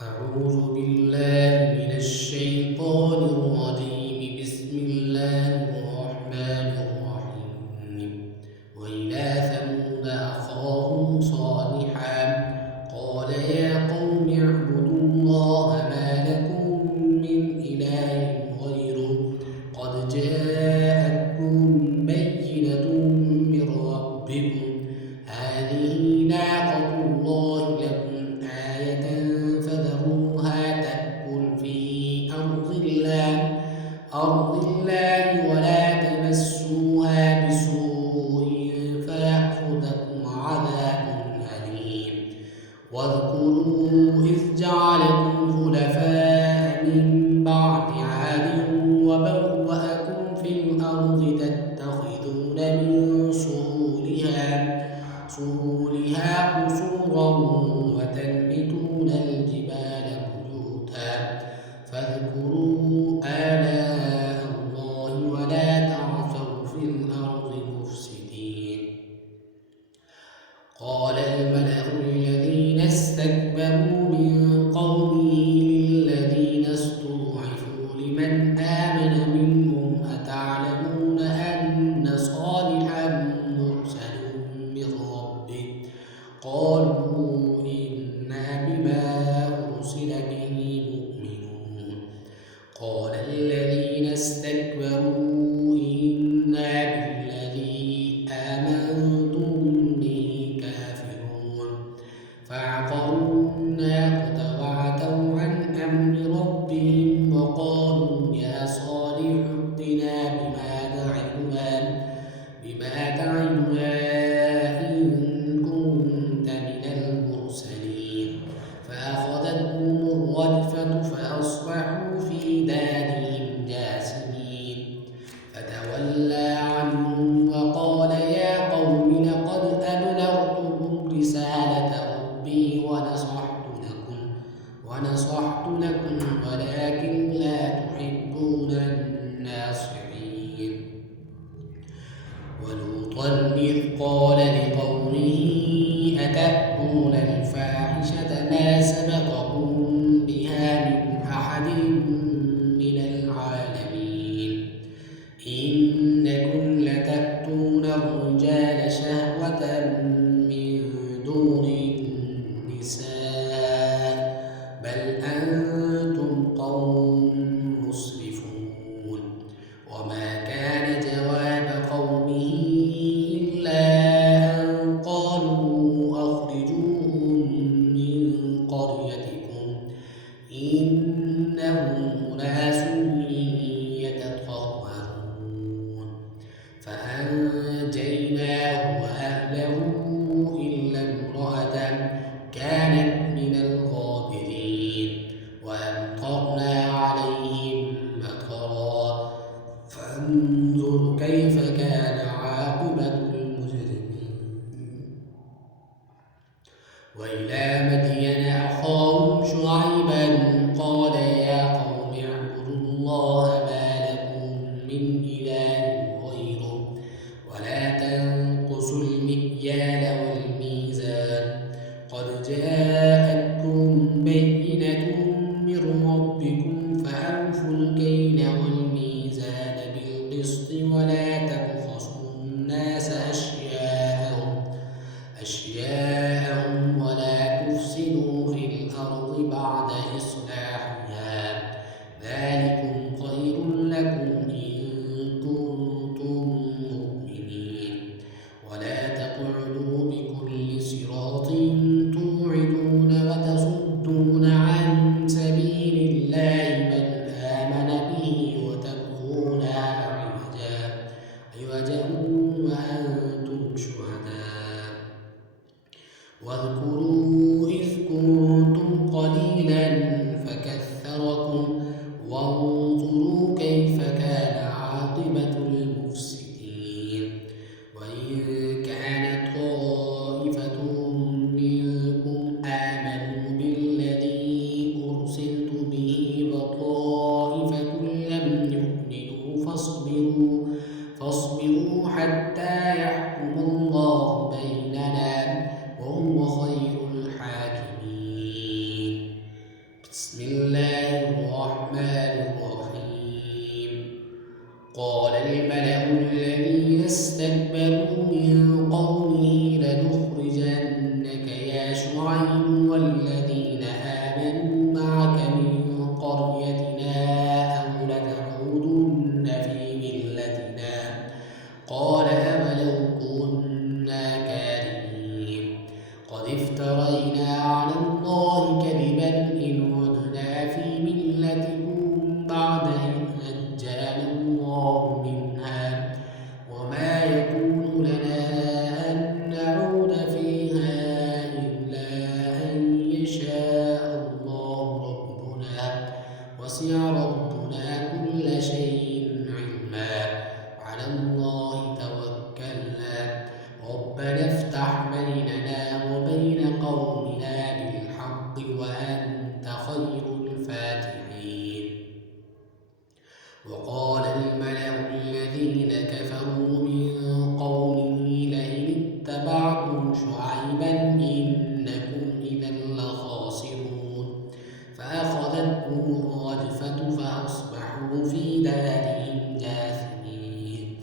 أعوذ بالله من الشيطان الرجيم. بسم الله الرحمن الرحيم. وإلى ثمود أخاهم صالحا قال يا قوم اعبدوا الله ما لكم من إله غيره قد جاءتكم بينة من ربكم هذه ناقة الله لكم آية فذروها تأكل في أرض الله ولا تمسوها بسوء فيأخذكم عذاب أليم. واذكروا إذ جعلكم خلفاء من بعد عاد وبوأكم في الأرض تتخذون من سهولها قصورا وتنحتون الجبال بيوتا فاذكروا آلاء الله ولا تعثوا في الأرض مفسدين. قال الملأ الذين استكبروا من قومه للذين استضعفوا لمن آمن منهم أتعلمون أن صالحا مرسل من ربه قالوا إنا بما أرسل به مؤمنون. قال الذين استكبروا إنا بالذي آمنتم به كافرون. فعقروا الناقة وعتوا عن أمر ربهم وقالوا يا صالح ائتنا بما تعدنا إن كنت من المرسلين. فأخذتهم الرجفة فأصبحوا في دارهم جاثمين. فتولى عنهم وقال يا قوم لقد أبلغتكم رسالة ربي ونصحت لكم ولكن لا تحبون الناصحين. ولوطا إذ قال لقومه أتأتون الفاحشة ما سبقكم بها من أحد من العالمين إنكم لتأتون الرجال شهوة من دون النساء بل أنتم قوم مسرفون. وما كان جواب قومه إلا أن قالوا أخرجوهم من قريتكم إنهم أناس يتطهرون. فأنجيناه وأهله إلا امرأته كانت من الغابرين. وأمطرنا عليهم مطرا فانظر كيف كان عاقبة المجرمين. وإلى مدين أخاهم شعيبا قال يا قوم اعبدوا الله ما لكم من إله غيره ولا تنقصوا المكيال والميزان قد جاءتكم بينة من ربكم فأوفوا الكيل والميزان بالقسط ولا تبخسوا الناس أشياءهم ولا تفسدوا في الأرض بعد إصلاحها ذلكم خير لكم إن كنتم مؤمنين. ولا تقعدوا بكل صراط توعدون وتصدون عن سبيل الله من آمن به وتبغونها عوجا وأنتم شهداء. واذكروا إذ كنتم قليلا فكثركم وانظروا كيف كان عاقبة المفسدين. وإن كانت طائفة منكم آمنوا بالذي أرسلت به وطائفة لم يؤمنوا فاصبروا حتى يحكم الله بيننا وهو خير الحاكمين. استكبروا من قومه لنخرجنك يا شعيب والذين آمنوا معك من قريتنا أو لتعودن في ملتنا قال أولو كنا كارهين قد افترينا على الله كذبا إن عدنا في ملتكم بعد إذ نجانا الله منها وما يكون لنا أن نعود فيها إلا أن يشاء الله ربنا وسع ربنا كل شيء علما على الله توكلنا ربنا افتح بيننا وبين قومنا بالحق وأنت خير الفاتحين وقال الملأ الذين كفروا من قومه لئن اتبعتم شعيبا إنكم إذا لخاسرون فأخذتهم الرجفة فأصبحوا في دارهم جاثمين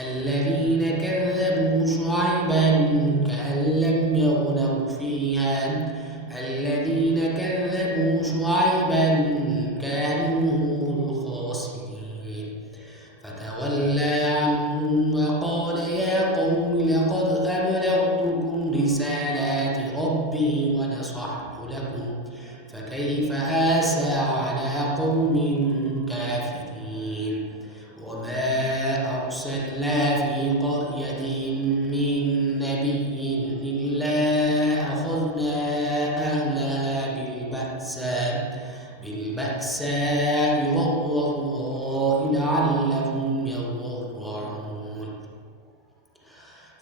الذين كذبوا شعيبا كأن لم يغنوا فيها الذين كذبوا شعيبا كانوا هم الخاسرين فتولى عنهم وقال يا قوم لقد أبلغتكم رسالات ربي ونصحت لكم فكيف آسى على قوم كافرين وما أرسلنا في قرية من نبي إلا أخذنا أهلها بالبأساء والضراء لعلهم يضرعون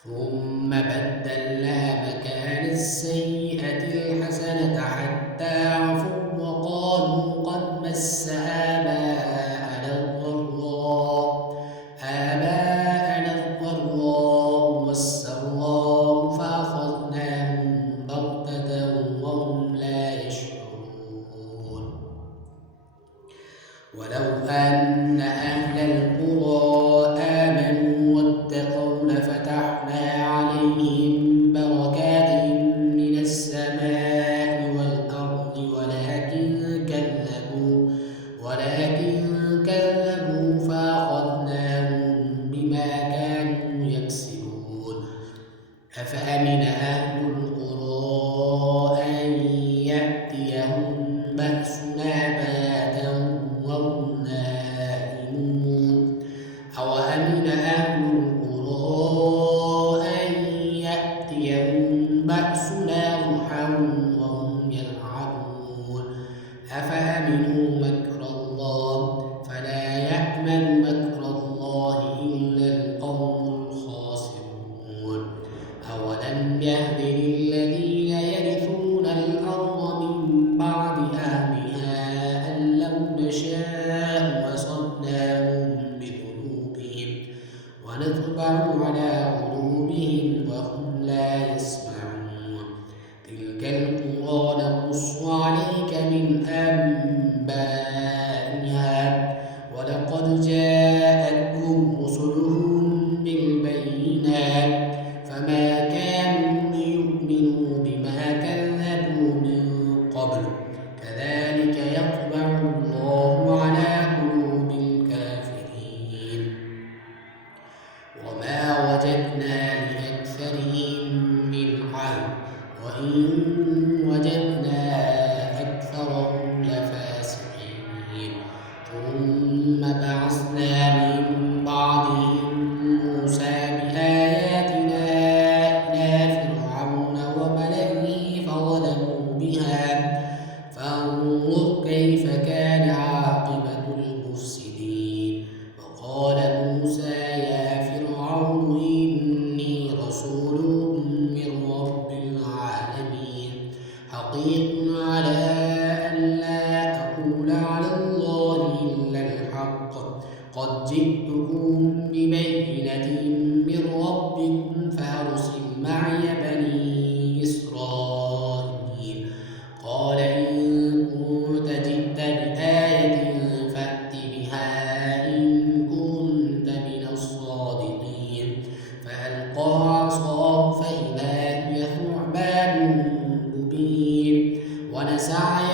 ثم بدلنا مكان السيئة الحسنة حتى عفوا وقالوا قد مس آباءنا الضراء والسراء فأخذناهم بغتة وهم لا يشعرون ولو أن أهل القرى آمنوا واتقوا لفتحنا عليهم بركات من السماء والأرض ولكن كذبوا فأخذناهم بما كانوا يكسبون أفأمن أهل القرى أن يأتيهم بأسنا بياتا وهم نائمون أوأمن أهل القرى أن يأتيهم بأسنا ضحى وهم يلعبون أفأمنوا مكر الله فلا يأمن مكر الله إلا القوم الخاسرون أولم يهد للذين يرثون الأرض من بعد أهلها أن لو نشاء وصدناهم بذنوبهم ونطبع على قلوبهم وهم لا يسمعون تلك القرى نقص عليك من أنبائها ولقد جاءتهم رسلهم بالبينات فما كانوا ليؤمنوا بما كذبوا من قبل كذلك يطبع الله على قلوب الكافرين وما وجدنا لأكثرهم من عهد وإن وجدنا أكثرهم لفاسقين ثم بعثنا من بعدهم موسى بآياتنا إلى فرعون وملئه فظلموا بها فانظر كيف كان عاقبة المفسدين وقال موسى يا فرعون إني رسول من رب العالمين سعيا